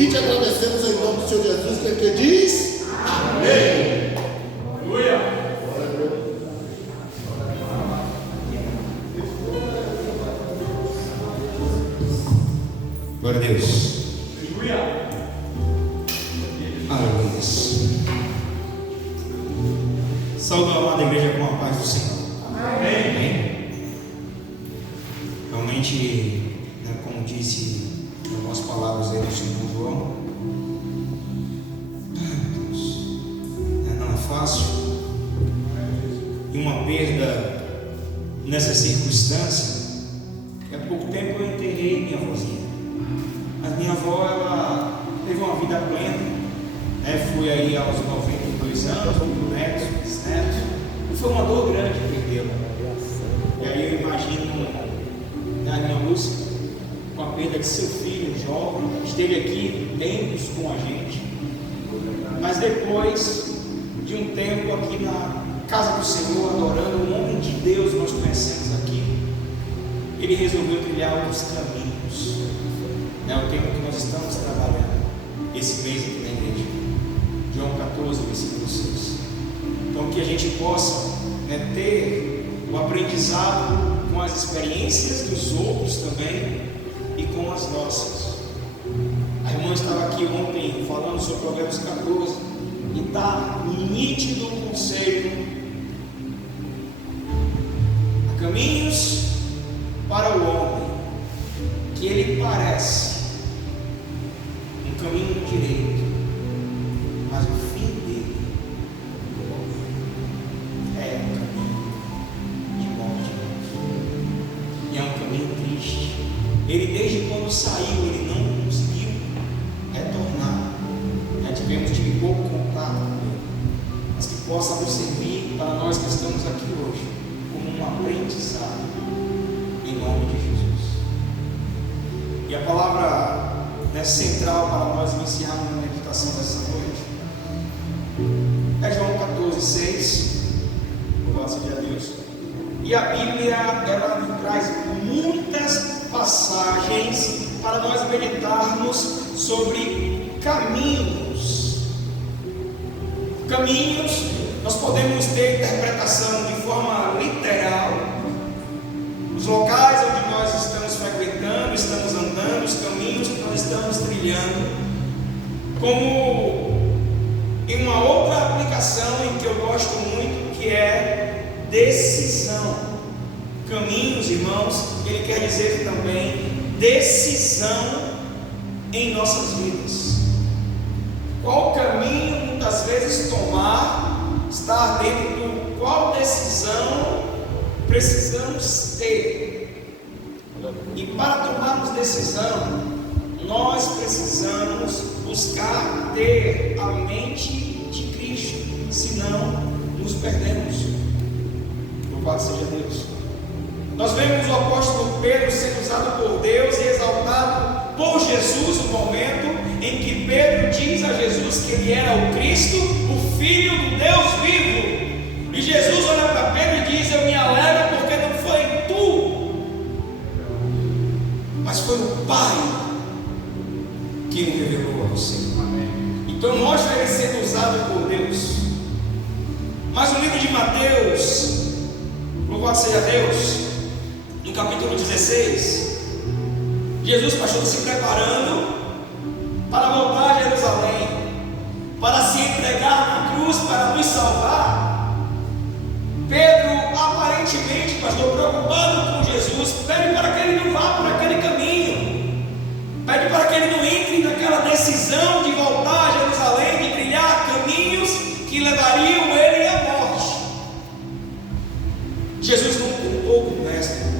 e te agradecemos em nome do Senhor Jesus, que diz amém. Aleluia. Glória a Deus. Aleluia. Aleluia. Saúde a amada igreja com a paz do Senhor. Amém. Realmente, né, como disse algumas palavras aí do Senhor João, não é fácil. E uma perda nessa circunstância. Há pouco tempo eu enterrei minha avózinha. Mas minha avó, ela teve uma vida plena, né? Fui aí aos 92 anos, com netos, bisnetos, e foi uma dor grande perdê-la. E aí eu imagino a minha Lúcia, com a perda de seu filho, jovem, esteve aqui tempos com a gente, mas depois de um tempo aqui na casa do Senhor, adorando o nome de Deus, nós conhecemos aqui, ele resolveu trilhar outros caminhos. É o tempo que nós estamos trabalhando esse mês aqui na igreja. João 14, versículo 6. Então que a gente possa, né, ter o aprendizado com as experiências dos outros também e com as nossas. A irmã estava aqui ontem falando sobre Provérbios 14 e está nítido o conselho: há caminhos para o homem que ele parece um caminho direito, mas o fim dele é um caminho de morte, e é um caminho triste. Ele, desde quando saiu, ele não conseguiu retornar. Já tivemos pouco contato com ele, mas que possa nos servir para nós que estamos aqui hoje como um aprendizado, em nome de Jesus. E a palavra, né, central para nós iniciarmos a meditação dessa noite é João 14, 6. Louvado seja Deus. E a Bíblia, ela nos traz muitas passagens para nós meditarmos sobre caminhos. Caminhos, nós podemos ter interpretação de forma literal. Os locais onde nós estamos frequentando, estamos andando, os caminhos que nós estamos trilhando, como em uma outra aplicação em que eu gosto muito, que é decisão. Caminhos, irmãos, ele quer dizer também decisão em nossas vidas. Qual caminho muitas vezes tomar, estar dentro do qual decisão precisamos ter. E para tomarmos decisão, nós precisamos buscar ter a mente de Cristo, senão nos perdemos. Louvado seja Deus. Nós vemos o apóstolo Pedro sendo usado por Deus e exaltado por Jesus no momento em que Pedro diz a Jesus que ele era o Cristo, o Filho do Deus vivo. E Jesus olha para Pedro e diz: eu me alegro porque não foi tu, mas foi o Pai que me revelou a você. Então mostra ele sendo usado por Deus. Mas no livro de Mateus, louvado seja Deus, no capítulo 16, Jesus, pastor, se preparando para voltar a Jerusalém, para se entregar na cruz para nos salvar. Pedro, aparentemente, pastor, preocupado com Jesus, pede para que ele não vá por aquele caminho, pede para que ele não entre naquela decisão de voltar a Jerusalém, de trilhar caminhos que levariam ele à morte. Jesus não contou com mestre.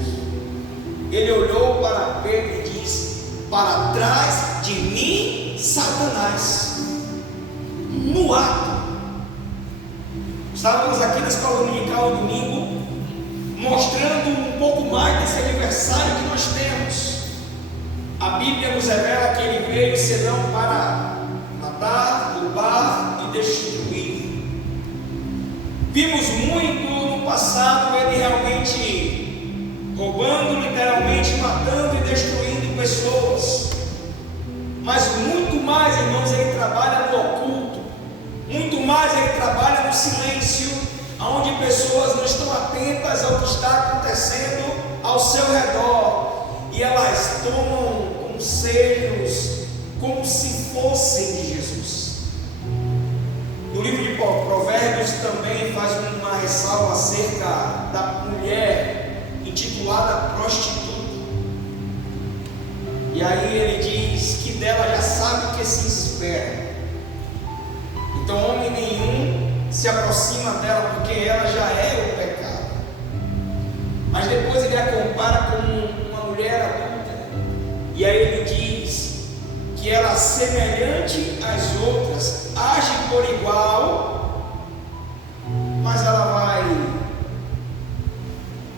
Ele olhou para Pedro e disse: para trás de mim, Satanás. No ato. Estávamos aqui na escola dominical no domingo, mostrando um pouco mais desse aniversário que nós temos. A Bíblia nos revela que ele veio senão para matar, roubar e destruir. Vimos muito no passado ele realmente roubando, literalmente matando e destruindo pessoas. Mas muito mais do silêncio, onde pessoas não estão atentas ao que está acontecendo ao seu redor, e elas tomam conselhos como se fossem de Jesus. No livro de Provérbios também faz uma ressalva acerca da mulher intitulada prostituta. E aí ele diz que dela já sabe o que se espera. Então homem nenhum se aproxima dela, porque ela já é o pecado. Mas depois ele a compara com uma mulher adulta. E aí ele diz que ela, semelhante às outras, age por igual, mas ela vai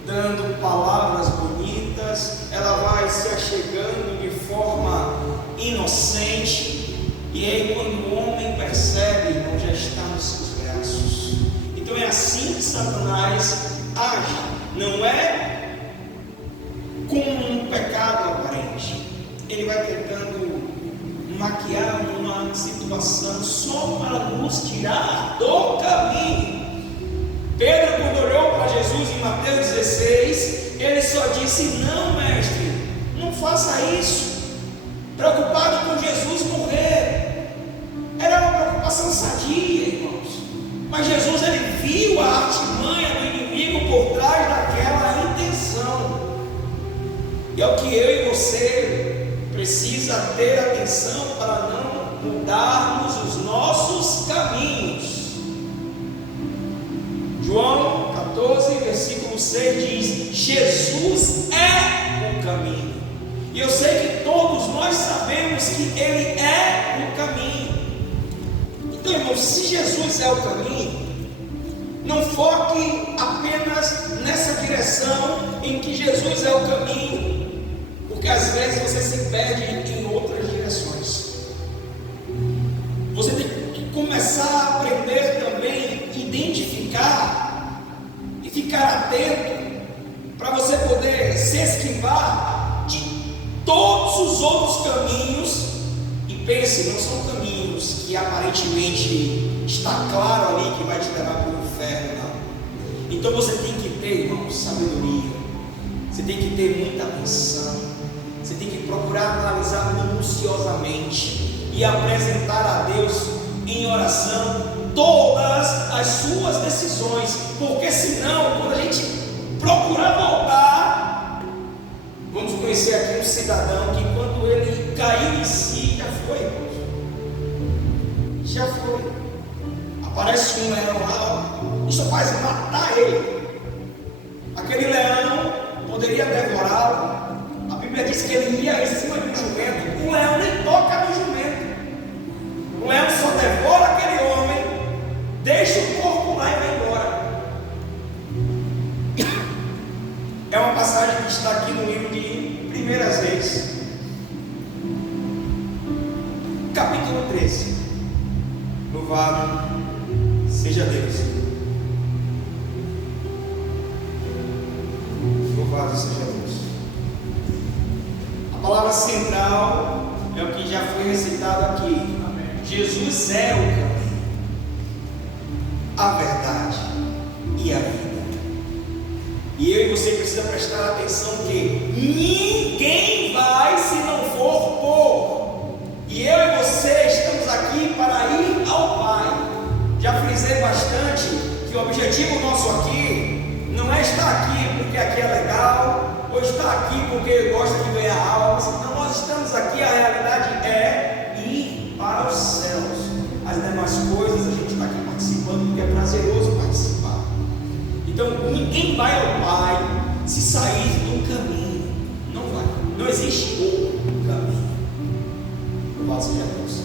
dando palavras bonitas, ela vai se achegando de forma inocente, e aí quando o homem percebe, não, já está nos seus braços. Então é assim que Satanás age, não é como um pecado aparente. Ele vai tentando maquiar uma situação só para nos tirar do caminho. Pedro, quando olhou para Jesus em Mateus 16, ele só disse: não, mestre, não faça isso. Preocupado com Jesus morrer. Era uma preocupação sadia, irmãos. Mas Jesus, ele viu a artimanha do inimigo por trás daquela intenção. E é o que eu e você precisa ter atenção para não mudarmos os nossos caminhos. João 14, versículo 6 diz: Jesus é o caminho. E eu sei que todos nós sabemos que Ele é o caminho. Então, irmãos, se Jesus é o caminho, não foque apenas nessa direção em que Jesus é o caminho, porque às vezes você se perde em outras direções. Você tem que começar a aprender também a identificar e ficar atento para você poder se esquivar de todos os outros caminhos. E pense, não são caminhos que aparentemente está claro ali que vai te levar para o inferno, não. Então você tem que ter, irmãos, sabedoria. Você tem que ter muita atenção. Você tem que procurar analisar minuciosamente e apresentar a Deus em oração todas as suas decisões, porque senão, quando a gente procurar voltar, vamos conhecer aqui um cidadão que quando ele caiu em si, já foi, irmãos. Já foi. Aparece um leão lá, isso faz matar ele. Aquele leão poderia devorá-lo. A Bíblia diz que ele ia em cima de um jumento. O leão nem toca no jumento. O leão só devora aquele homem, deixa o corpo lá e vai embora. É uma passagem que está aqui no livro de 1 Reis, capítulo 13. Louvado seja Deus. Louvado seja Deus. A palavra central é o que já foi recitado aqui. Amém. Jesus é o caminho, a verdade e a vida. E eu e você precisa prestar atenção que ninguém vai se não for por. E eu e você estamos aqui para ir ao Pai. Já frisei bastante que o objetivo nosso aqui não é estar aqui porque aqui é legal, ou estar aqui porque gosta de ganhar almas. Não, nós estamos aqui, a realidade é ir para os céus. As demais coisas a gente está aqui participando porque é prazeroso participar. Então ninguém vai ao Pai se sair do caminho. Não vai. Não existe outro caminho. Louvado seja Deus.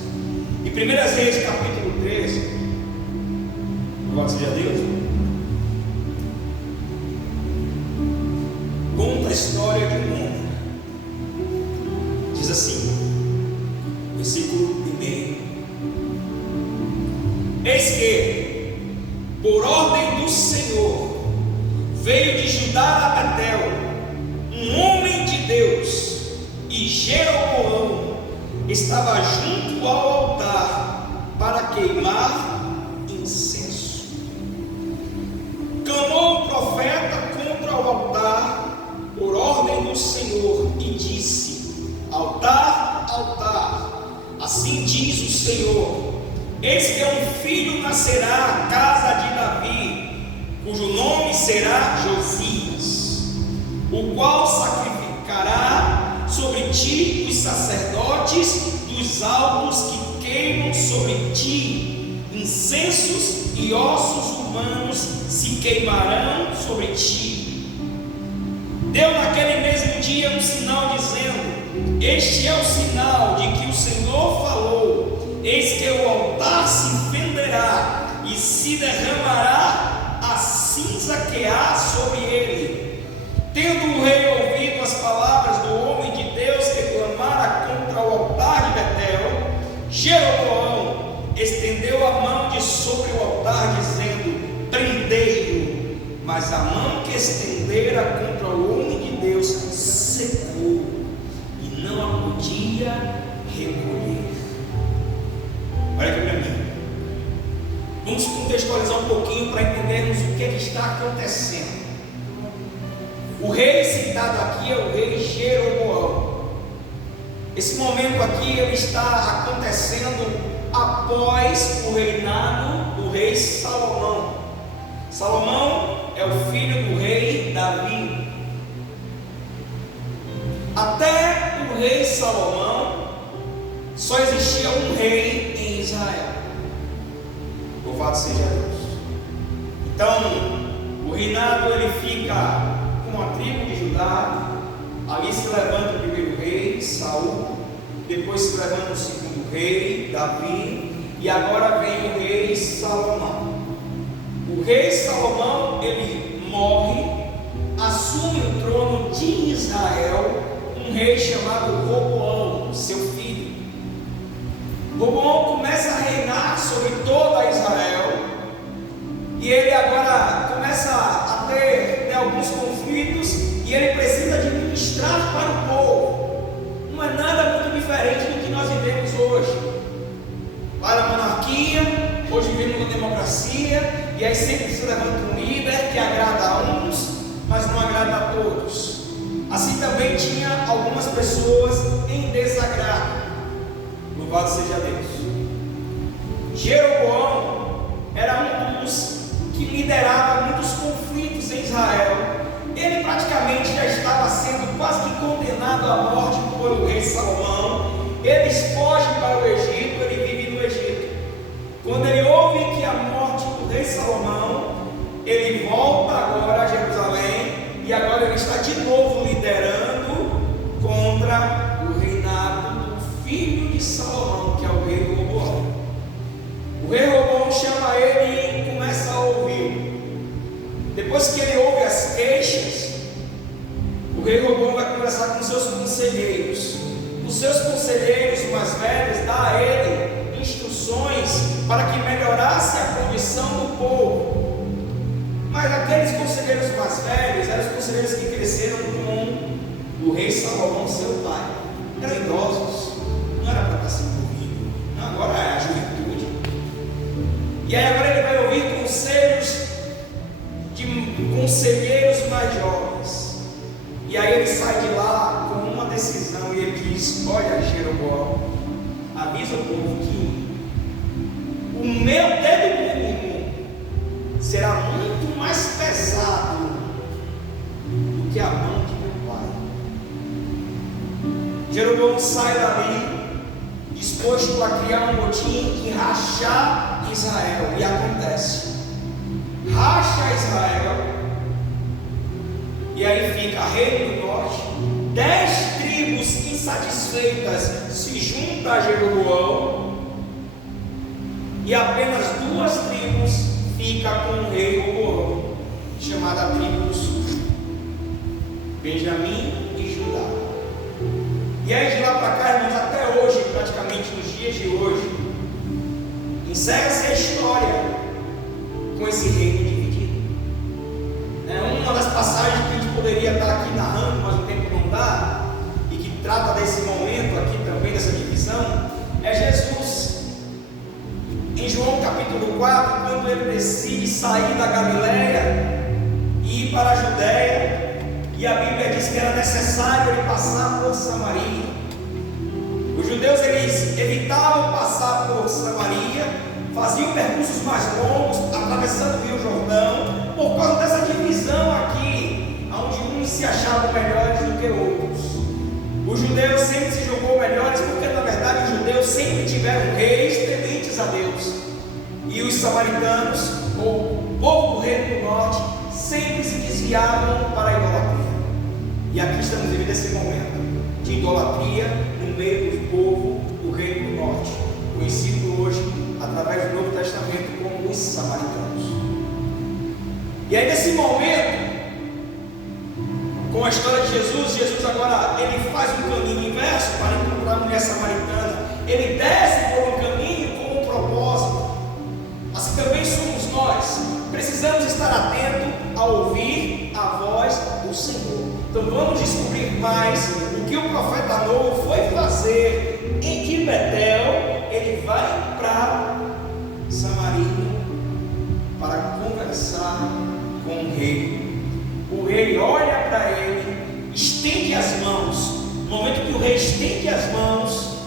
Em 1 Reis capítulo 13, louvado seja Deus, conta a história de um homem. Diz assim, versículo 1: eis que, por ordem do Senhor, veio de Judá a Betel um homem de Deus, e Jeroboão estava junto ao altar para queimar incenso. Assim diz o Senhor: eis que um filho nascerá à casa de Davi, cujo nome será Josias, o qual sacrificará sobre ti os sacerdotes dos altos que queimam sobre ti incensos, e ossos humanos se queimarão sobre ti. Deu naquele mesmo dia um sinal, dizendo: este é o sinal de que o Senhor falou: eis que o altar se fenderá e se derramará a cinza que há sobre ele. Tendo o rei ouvido as palavras do homem de Deus que clamara contra o altar de Betel, Jeroboão estendeu a mão de sobre o altar, dizendo: prendei-o. Mas a mão que estendera contra o homem de Deus secou, e não a podia recolher. Olha aqui para mim. Vamos contextualizar um pouquinho para entendermos o que está acontecendo. O rei citado aqui é o rei Jeroboão. Esse momento aqui ele está acontecendo após o reinado do rei Salomão. Salomão é o filho do rei Davi. Até o rei Salomão só existia um rei em Israel. Louvado seja Deus. Então, o reinado ele fica com a tribo de Judá. Ali se levanta o primeiro rei, Saul. Depois se levanta o segundo rei, Davi. E agora vem o rei Salomão. O rei Salomão, ele morre, assume o trono de Israel um rei chamado Roboão, seu filho. Roboão começa a reinar sobre toda Israel, e ele agora começa a ter alguns conflitos, e ele precisa administrar para o povo. Não é nada muito diferente do que nós vivemos hoje. Para a monarquia, hoje vivemos uma democracia, e aí sempre se levanta um líder que agrada a uns, mas não agrada a todos. Assim também tinha algumas pessoas em desagrado. Louvado seja Deus. Jeroboão era um dos que liderava muitos conflitos em Israel. Ele praticamente já estava sendo quase que condenado à morte pelo rei Salomão. Eles fogem para o Egito, ele vive no Egito. Quando ele ouve que a morte do rei Salomão, ele volta agora a Jerusalém, e agora ele está de novo liderando contra o reinado do filho de Salomão, que é o rei Roboão. O rei Roboão chama ele e começa a ouvir. Depois que ele ouve as queixas, o rei Roboão vai conversar com seus conselheiros. Os seus conselheiros mais velhos dão a ele instruções para que melhorasse a condição do povo. Mas aqueles conselheiros mais velhos eram os conselheiros que cresceram com o rei Salomão, seu pai. Eram idosos, não era para estar se envolvido, agora é a juventude. E aí agora ele vai ouvir conselhos de conselheiros mais jovens. E aí ele sai de lá com uma decisão e ele diz: olha, Jeroboão, avisa o povo que o meu dedo mínimo será muito mais pesado do que a mão de meu pai. Jeroboão sai dali disposto a criar um motim e rachar Israel. E acontece, racha Israel. E aí fica Reino do Norte, 10 tribos insatisfeitas se juntam a Jeroboão, e apenas 2 tribos ficam com o rei Roboão, chamada tribo do sul, Benjamim e Judá. E aí de lá para cá, irmãos, até hoje, praticamente nos dias de hoje, encerra-se a história com esse reino dividido. Uma das passagens que a gente poderia estar aqui narrando, mas o tempo não dá, e que trata desse momento aqui também, dessa divisão, é Jesus. Em João capítulo 4, quando ele decide sair da Galileia e ir para a Judéia, e a Bíblia diz que era necessário ele passar por Samaria. Os judeus eles evitavam mais longos, atravessando o Rio Jordão, por causa dessa divisão aqui, onde uns se achavam melhores do que outros. Os judeus sempre se julgou melhores, porque na verdade os judeus sempre tiveram reis tementes a Deus. E os samaritanos, ou o povo do reino do norte, sempre se desviavam para a idolatria. E aqui estamos vivendo esse momento de idolatria no meio do povo do reino do norte, conhecido hoje através do Novo Testamento como os samaritanos. E aí nesse momento, com a história de Jesus agora ele faz um caminho inverso para encontrar a mulher samaritana. Ele desce por um caminho com um propósito. Assim também somos nós. Precisamos estar atentos a ouvir a voz do Senhor. Então vamos descobrir mais o que o profeta novo foi fazer em Betel. Ele vai para Samaria para conversar com o rei. O rei olha para ele, estende as mãos. No momento que o rei estende as mãos,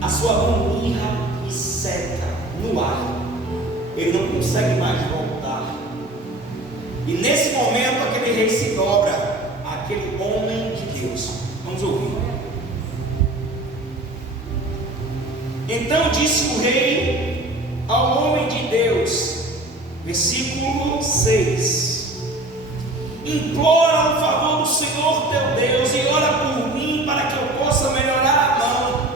a sua mão mirra e seca no ar. Ele não consegue mais voltar. E nesse momento aquele rei se dobra àquele homem de Deus. Vamos ouvir. Então disse o rei ao homem de Deus, versículo 6: implora o favor do Senhor teu Deus e ora por mim para que eu possa melhorar a mão.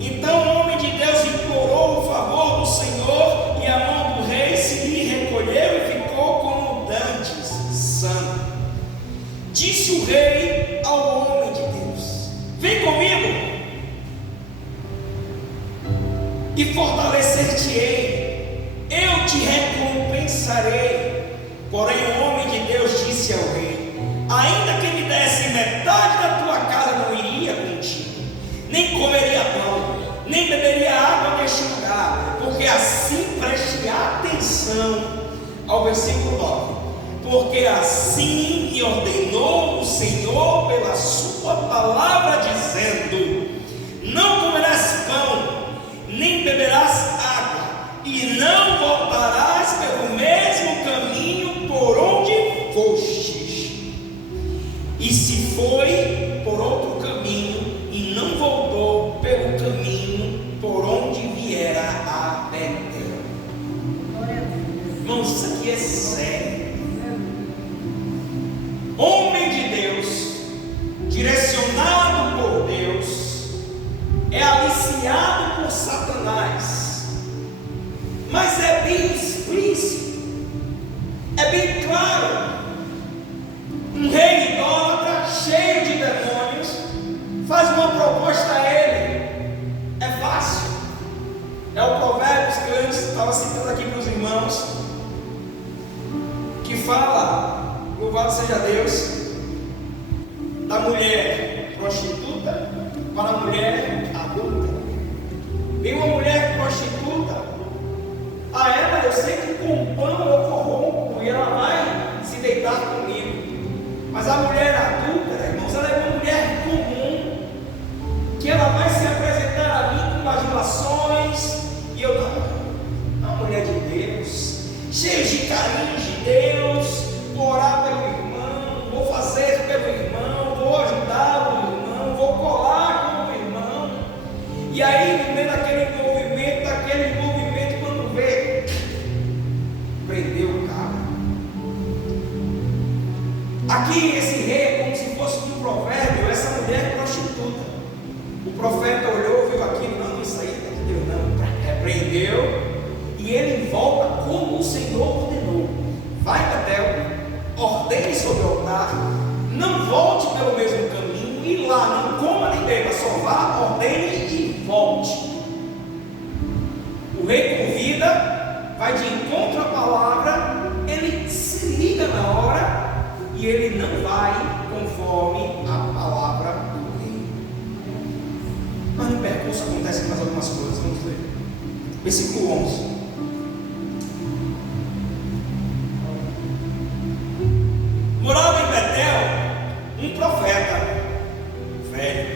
Então o homem de Deus implorou o favor do Senhor e a mão do rei se lhe recolheu e ficou como dantes, sã. Disse o rei ao homem de Deus: vem comigo e fortalecer-te-ei, eu te recompensarei. Porém o homem de Deus disse ao rei: ainda que me desse metade da tua casa, não iria contigo, nem comeria pão, nem beberia água neste lugar, porque assim preste atenção ao versículo 9: porque assim me ordenou o Senhor pela sua palavra, dizendo: não comerás pão, nem beberás água, e não voltarás pelo mesmo caminho por onde fostes. E se foi por outro caminho e não voltou pelo caminho por onde viera a Betel. Irmãos, isso aqui é sério. Homem de Deus, direcionado por Deus, é aliciado por Satanás, mas é bem explícito, é bem claro. Um rei idólatra, cheio de demônios, faz uma proposta a ele. É fácil. É o Provérbios que eu antes estava citando aqui para os irmãos, que fala, louvado seja Deus, da mulher prostituta para a mulher adulta. Vem uma mulher prostituta, a ela eu sei que com pão eu corrompo e ela vai se deitar comigo. Mas a mulher adulta, irmãos, ela é uma mulher comum, que ela vai se apresentar a mim com bajulações, e eu não, uma mulher de Deus, cheia de carinho de Deus, vou orar pelo irmão, vou fazer pelo irmão, vou ajudar o irmão, vou colar com o irmão. E aí, no meio daquele movimento, quando vê, prendeu o cara. Aqui esse rei é como se fosse um provérbio, essa mulher prostituta. O profeta olhou, viu aquilo, não, isso aí não é de Deus, não. Repreendeu, e ele volta como o Senhor ordenou. Vai, Betel, ordene sobre o altar, não volte pelo mesmo caminho, e lá não coma nem beba, só vá, ordene e volte. O rei convida, vai de encontro à palavra, ele se liga na hora, e ele não vai conforme a palavra do rei. Mas no percurso acontecem mais algumas coisas, vamos ver. Versículo 11. Morava em Betel um profeta velho.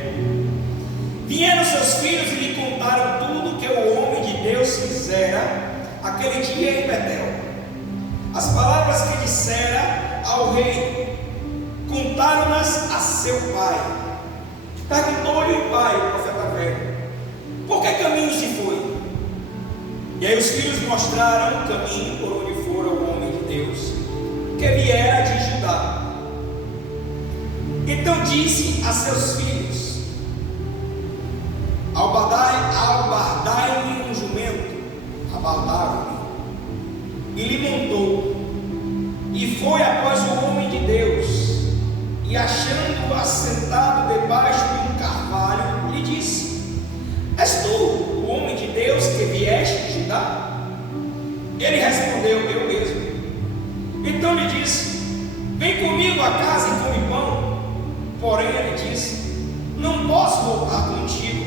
Vieram seus filhos e lhe contaram tudo que o homem de Deus fizera aquele dia em Betel, as palavras que dissera ao rei, contaram-nas a seu pai. Perguntou-lhe o pai, o profeta velho: por que caminho se foi? E aí os filhos mostraram o caminho por onde fora o homem de Deus, que viera de Judá. Então disse a seus filhos: albardai-me um jumento, abaldaram-me, e lhe montou, e foi após o homem de Deus, e achando-o assentado debaixo de um carvalho, lhe disse: és tu o homem de Deus que vieste de Judá? Ele respondeu: eu mesmo. Então lhe disse: vem comigo a casa e come pão. Porém ele disse: não posso voltar contigo,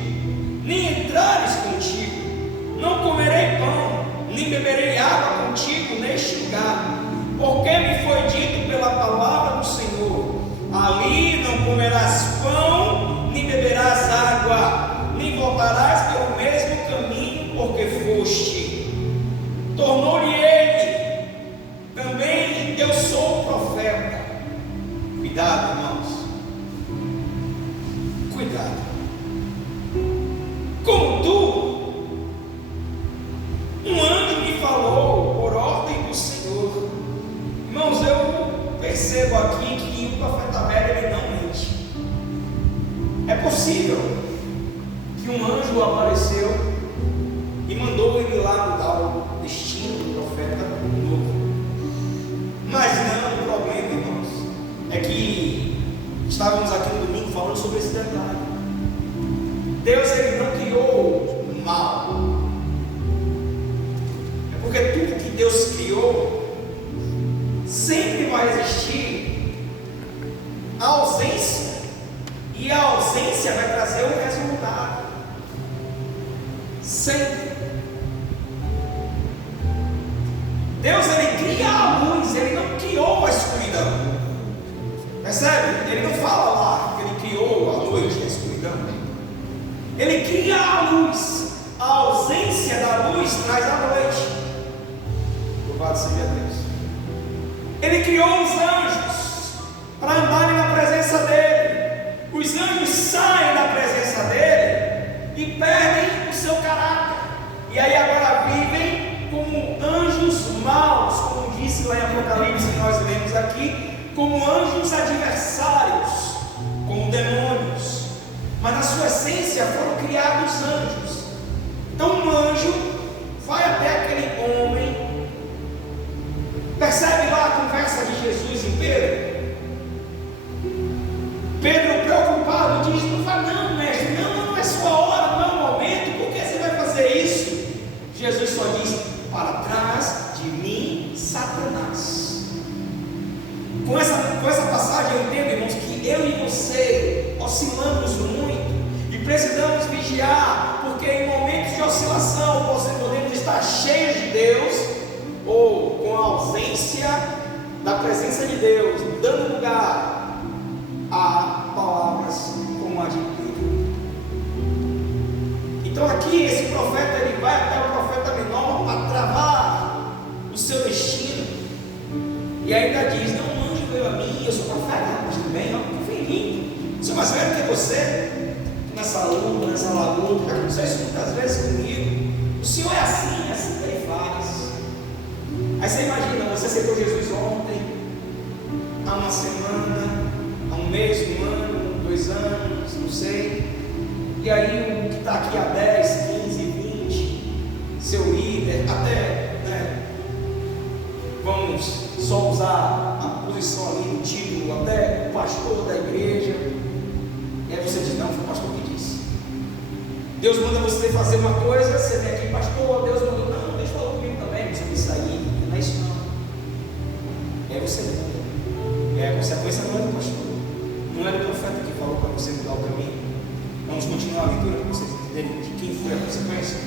nem entrares contigo, não comerei pão, nem beberei água contigo neste lugar, porque me foi dito pela palavra do Senhor: ali não comerás pão, nem beberás água, nem voltarás pelo mesmo caminho porque foste. Tornou-lhe ele: também eu sou profeta. Cuidado, irmãos, cuidado. Como tu, um anjo me falou por ordem do Senhor. Irmãos, eu percebo aqui que o profeta velho ele não mente. É possível que um anjo apareceu e mandou ele lá mudar o destino do profeta novo. Mas não, o problema, irmãos, é que estávamos aqui no domingo falando sobre esse detalhe. Deus ele não criou o mal. É porque tudo que Deus criou sempre vai existir a ausência, e a ausência vai trazer um resultado. Sempre. Deus ele cria a luz, ele não criou a escuridão. Percebe? Ele não fala lá que ele criou a noite e a escuridão. Ele cria a luz. A ausência da luz traz a noite. Louvado seja Deus. Ele criou os anjos para andarem na presença dele. Os anjos saem da presença dele e perdem o seu caráter. E aí agora vivem como anjos maus, como disse lá em Apocalipse, que nós lemos aqui, como anjos adversários, como demônios. Mas na sua essência foram criados anjos. Então um anjo vai até aquele homem. Percebe lá a conversa de Jesus em Pedro? Pedro preocupado diz: não vai não, mestre, não é sua hora, não é o momento, por que você vai fazer isso? Jesus só diz: para trás de mim, Satanás. Com essa passagem eu entendo, irmãos, que eu e você oscilamos muito e precisamos vigiar, porque em momentos de oscilação podemos estar cheios de Deus ou com a ausência da presença de Deus, dando lugar a palavras como a de Pedro. Então aqui esse profeta ele vai até o profeta menor para travar o seu destino, e ainda diz: não, um anjo veio a mim, eu sou profeta, mas tudo bem, não confia em mim, sou mais velho que você, nessa luta, nessa labuta, já aconteceu isso muitas vezes comigo. O Senhor é assim que ele faz. Aí você imagina, você aceitou Jesus ontem, há uma semana, há um mês, um ano, 2 anos, não sei. E aí o que está aqui há 10, 15, 20, seu líder, até, né, vamos só usar a posição ali no título, até o pastor da igreja. E aí você diz: não, foi o pastor que disse. Deus manda você fazer uma coisa, você vem aqui: pastor, Deus mandou. Não, Deus falou comigo também, você me sair. Não é isso não. E aí você muda. É a consequência não é do pastor, não é do profeta que falou para você mudar o caminho. Vamos continuar a leitura para vocês entenderem de quem foi a consequência.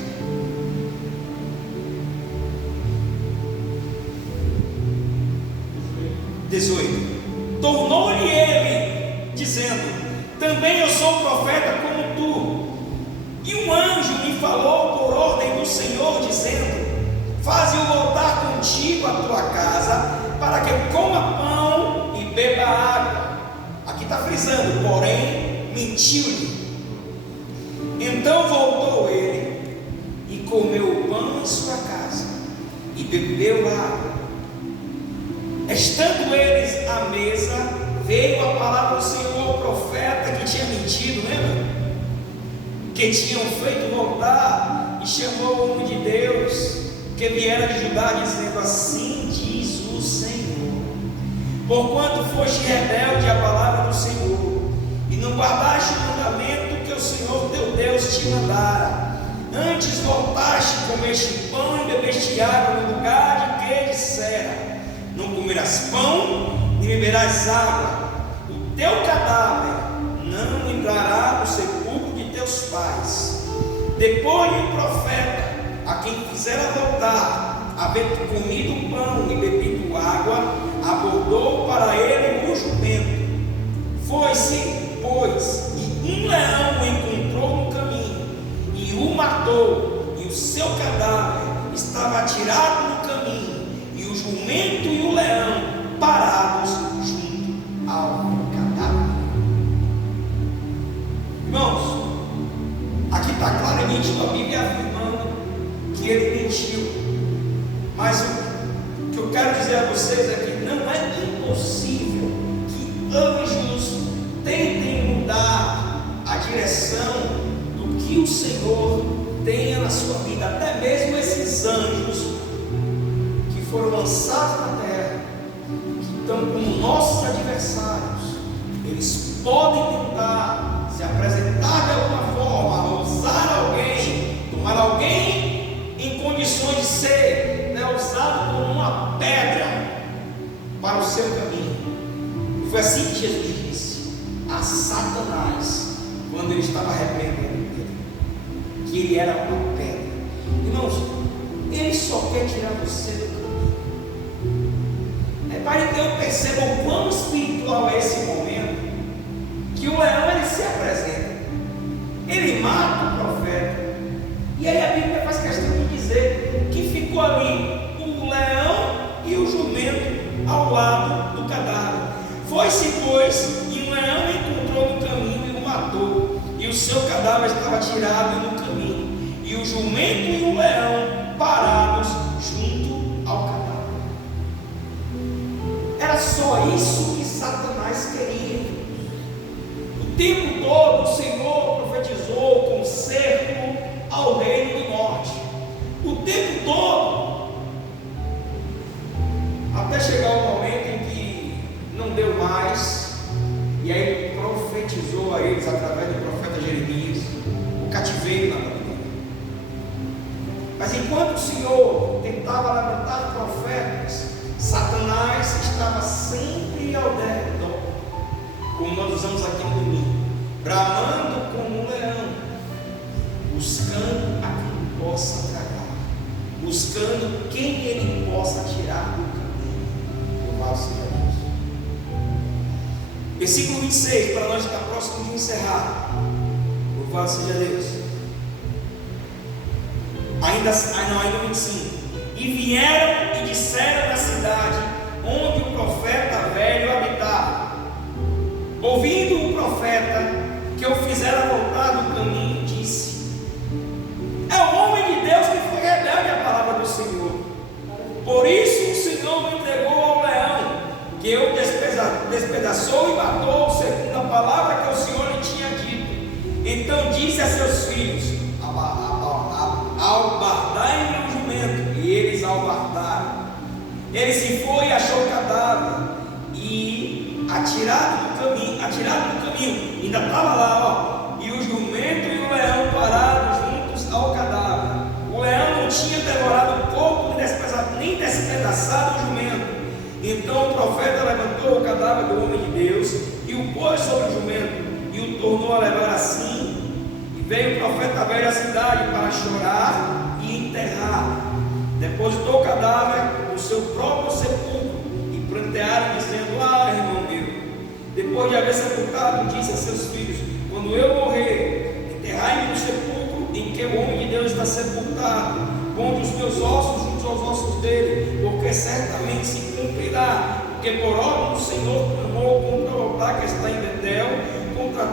Tornou-lhe ele, dizendo: também eu sou profeta como tu. E um anjo me falou por ordem do Senhor, dizendo: faze-o voltar contigo à tua casa, para que coma pão e beba água. Aqui está frisando, porém, mentiu-lhe. Então voltou ele e comeu o pão em sua casa e bebeu água. Estando eles à mesa, veio a palavra do Senhor ao profeta que tinha mentido, lembra? Que tinham feito voltar, e chamou o homem de Deus que viera de Judá, dizendo: assim diz o Senhor, porquanto foste rebelde à palavra do Senhor, e não guardaste o mandamento que o Senhor teu Deus te mandara, antes voltaste, comeste pão e bebeste água no lugar de que dissera: não comerás pão e beberás água, o teu cadáver não entrará no sepulcro de teus pais. Depois o profeta, a quem fizera voltar, havendo comido pão e bebido água, abordou para ele o jumento. Foi-se, pois, e um leão o encontrou no caminho, e o matou, e o seu cadáver estava atirado no caminho, e o jumento e o leão parados junto ao cadáver. Irmãos, aqui está claramente a Bíblia afirmando que ele mentiu. Mas o que eu quero dizer a vocês é que não é impossível que anjos tentem mudar a direção do que o Senhor tenha na sua vida. Até mesmo esses anjos que foram lançados na terra, que estão como nossos adversários, eles podem tentar se apresentar de alguma forma, usar alguém, tomar alguém em condições de ser usado como uma pedra para o seu caminho. E foi assim que Jesus disse a Satanás, quando ele estava repreendendo ele, que ele era uma pedra. Irmãos, ele só quer tirar você do caminho. Repare que eu percebo o quão espiritual é esse momento, que o leão ele se apresenta, ele mata o profeta, e aí a Bíblia faz questão de dizer que ficou ali o leão e o jumento ao lado do cadáver. Foi-se, pois, e um leão encontrou no caminho e o matou, e o seu cadáver estava tirado no caminho, e o jumento e o leão parados junto ao cadáver. Era só isso que Satanás queria. O tempo todo o Senhor profetizou com cerco ao reino do norte. O tempo todo, até chegar o momento em que não deu mais, e aí profetizou a eles através do profeta Jeremias o cativeiro na Babilônia. Mas enquanto o Senhor tentava levantar profetas, Satanás estava sempre ao redor, como nós usamos aqui no domingo, bramando como um leão, buscando a quem possa tragar, buscando quem ele possa tirar do caminho. Louvado seja Deus. Versículo 26, para nós estar próximo de encerrar. Louvado seja Deus. Ainda 25. E vieram e disseram na cidade onde o profeta velho habitava. Ouvindo o profeta que o fizera voltar do caminho, disse: é o homem de Deus que foi rebelde à palavra do Senhor. Por isso o Senhor o entregou ao leão, que o despedaçou e matou, segundo a palavra que o Senhor lhe tinha dito. Então disse a seus filhos: albardai-me o jumento. E eles albardaram. Ele se foi e achou o cadáver, e atirado no caminho, ainda estava lá, e o jumento e o leão parados juntos ao cadáver. O leão não tinha devorado o corpo, nem despedaçado o jumento. Então o profeta levantou o cadáver do homem de Deus e o pôs sobre o jumento, e o tornou a levar assim. E veio o profeta velho à cidade para chorar e enterrar. Depositou o cadáver no seu próprio sepulcro, e prantearam, dizendo: ah, irmão meu. Depois de haver sepultado, disse a seus filhos: quando eu morrer, enterrai-me no sepulcro em que o homem de Deus está sepultado, ponde os meus ossos junto aos ossos dele, porque certamente se cumprirá. Porque por ordem do Senhor clamou contra o altar que está em Betel, contra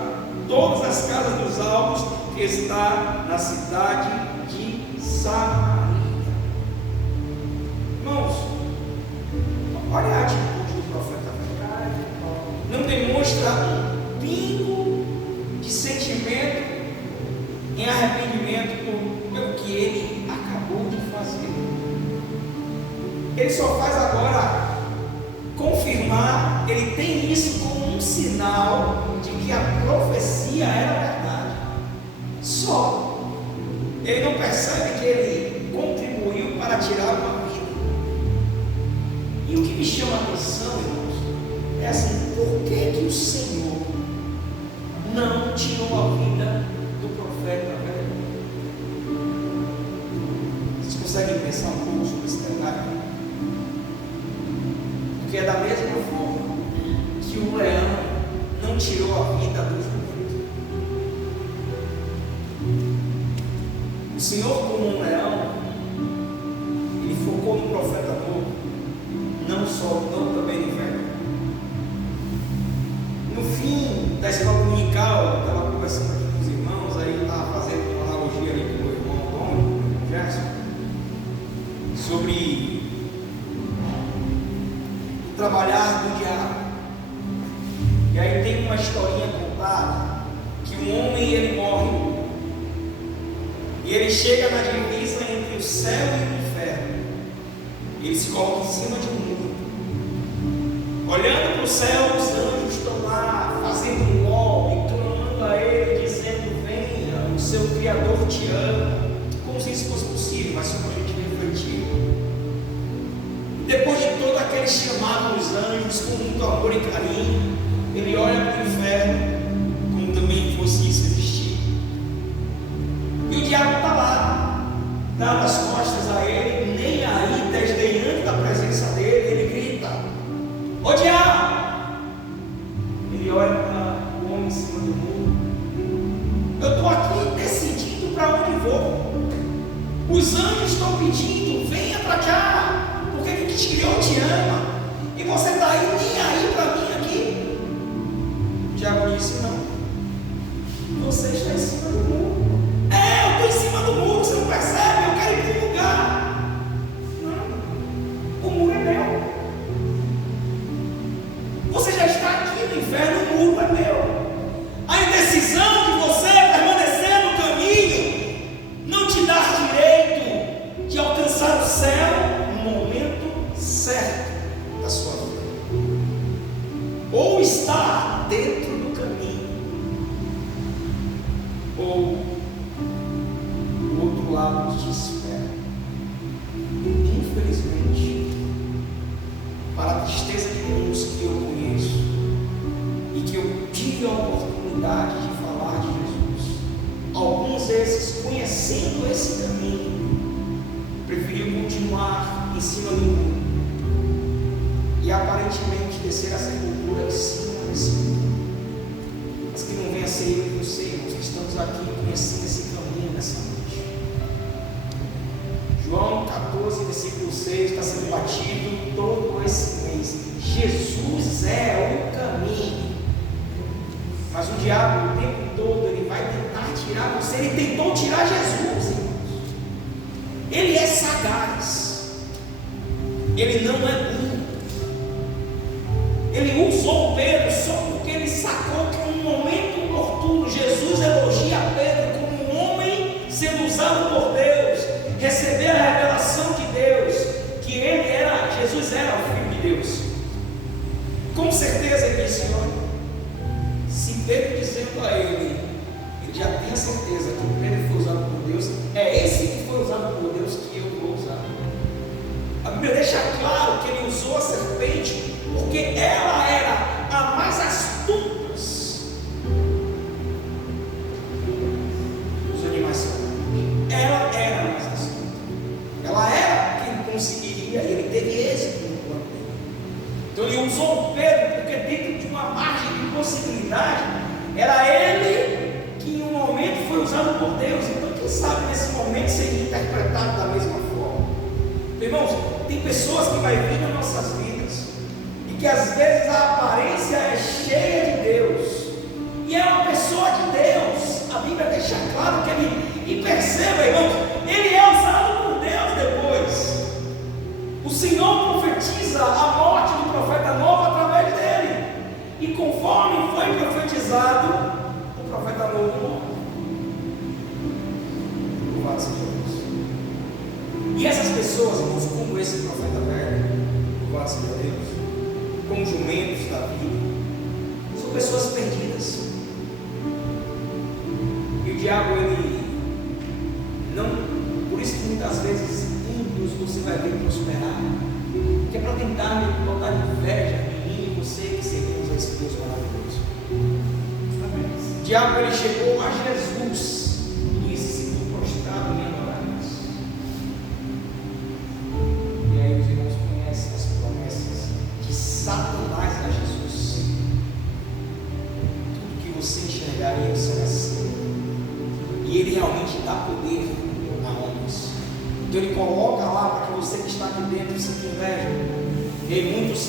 todas as casas dos alvos que está na cidade de Samaria. Irmãos, olha a atitude do profeta. Não demonstra um pingo de sentimento em arrependimento pelo que ele acabou de fazer. Ele só faz agora confirmar, ele tem isso como um sinal de que a profecia era verdade. Só. Ele não percebe que ele contribuiu para tirar uma vida. E o que me chama a atenção, irmãos, é assim: por que o Senhor não tirou a vida do profeta velho? Vocês conseguem pensar um pouco sobre esse detalhe? Porque é da mesma forma que o leão não tirou a vida do jumento. O Senhor, como um leão, ele focou no profeta novo, não também no velho. No fim da escola dominical, eu estava conversando aqui com os irmãos, aí eu estava fazendo uma analogia ali com o irmão Antônio, com o irmão Gerson, sobre o trabalhar do diabo. E aí tem uma historinha contada que um homem ele morre e ele chega na divisa entre o céu e o inferno. Ele se coloca em cima de um muro, olhando para o céu. Os anjos estão lá fazendo um golpe, clamando a ele, dizendo: venha, o seu Criador te ama. Como se isso fosse possível, mas só para a gente refletir. Depois de todo aquele chamado dos anjos com muito amor e carinho, ele olha para o inferno como também fosse isso existir. E o diabo está lá, dando as costas a ele, nem aí, desdenhando da presença dele. Ele grita: ô diabo! Ele olha para o homem em cima do muro: eu estou aqui decidido para onde vou. Os anjos estão pedindo: venha para cá, porque quem te criou te ama, e você está aí nem aí para mim aqui. O diabo disse: não, você está em cima do muro. Eu estou em cima do muro, você não percebe? Eu quero ir para um lugar. Não, o muro é meu. Você já está aqui no inferno, o muro é meu. A indecisão de você permanecer no caminho não te dá direito de alcançar o céu no momento certo da sua vida. Ou está dentro do caminho, ou o outro lado te espera. Infelizmente, para a tristeza de muitos que eu conheço e que eu tive a oportunidade de falar de Jesus, alguns desses, conhecendo esse caminho, preferiram continuar em cima do muro e aparentemente descer a sepultura em cima desse muro. Mas que não venha ser eu e você, irmãos, que estamos aqui conhecendo esse caminho nessa noite. João 14, versículo 6 está sendo batido todo esse mês. Jesus é o caminho. Mas o diabo, o tempo todo, ele vai tentar tirar você. Ele tentou tirar Jesus, irmãos. Ele é sagaz. Ele não é burro. Ele usou Pedro só porque ele sacou que num momento oportuno Jesus elogia Pedro como um homem sendo usado por Deus, receber a revelação de Deus, que Jesus era o Filho de Deus. Com certeza ele disse: olha, se Pedro dizendo a ele já tem a certeza que Pedro foi usado por Deus, é esse que foi usado por Deus que eu vou usar. A Bíblia deixa claro que ele usou a serpente porque ela era a mais astuta dos animais selvagens. Ela era a mais astuta. Ela era quem conseguiria, e ele teve êxito no plano dele. Então ele usou Pedro porque dentro de uma margem de possibilidade era ele que em um momento foi usado por Deus. Então quem sabe nesse momento seria interpretado da mesma forma. vai vir nas nossas vidas, e que às vezes a aparência é cheia de Deus, e é uma pessoa de Deus. A Bíblia deixa claro que ele, e perceba, irmãos, ele é usado por Deus depois. O Senhor profetiza a morte do profeta novo através dele, e conforme foi profetizado, o profeta novo morre. Louvado seja Deus. E essas pessoas, irmãos, como esse profeta velho, louvado seja Deus, como jumentos da vida, são pessoas perdidas. E o diabo, ele não, por isso que muitas vezes ímpios você vai ver prosperar, que é para tentar botar inveja em mim e você que servimos a esse Deus maravilhoso. O diabo, ele chegou a Jesus e disse: se tu prostrado me adorares. E aí os irmãos conhecem as promessas de Satanás a Jesus. Tudo que você enxergar em ele será seu. E ele realmente dá poder a homens. Então ele coloca lá para que você que está aqui dentro sinta inveja. E muitos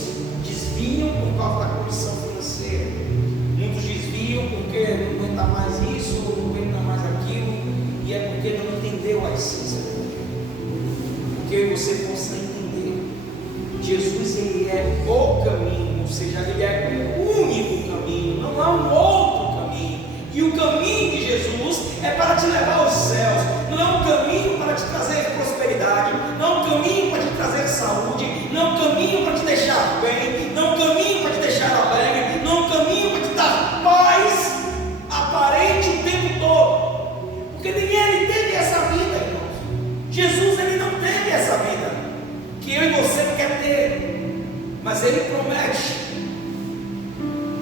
desviam por causa da condição financeira. Muitos desviam porque não aguenta mais isso, não aguenta mais aquilo. E é porque não entendeu a essência do Evangelho. Porque você possa entender. Jesus, ele é o caminho, ou seja, ele é o único caminho, não há um outro caminho. E o caminho de Jesus é para te levar aos céus, não é um caminho para te trazer prosperidade, não é um caminho para te trazer saúde, não é um caminho para te deixar bem, não é um caminho para te deixar alegre, não é um caminho para te dar paz aparente o tempo todo, porque nem ele teve essa vida, irmãos. Jesus, ele não teve essa vida que eu e você quer ter, mas ele promete: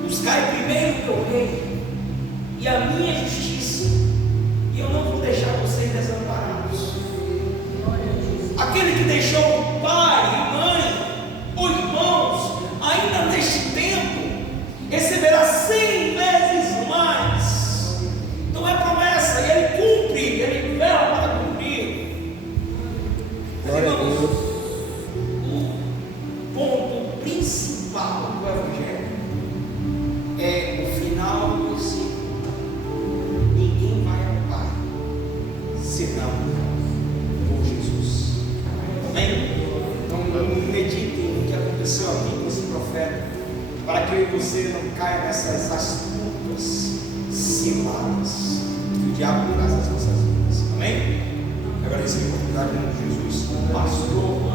buscai primeiro o meu reino e a minha justiça, e eu não vou deixar vocês desamparados. Aquele que deixou pai, mãe ou irmãos, ainda neste tempo, receberá 100 vezes mais. Então é promessa, e ele cumpre, ele vela para cumprir. Glória a Deus. O ponto principal do Evangelho é o final do versículo: ninguém vai ao Pai senão por Jesus. Amém? Então meditem no que aconteceu aqui com esse profeta, para que eu e você não caia nessas astutas ciladas que o diabo traz às nossas vidas. Amém? Agora receba a oportunidade em nome de Jesus. Pastor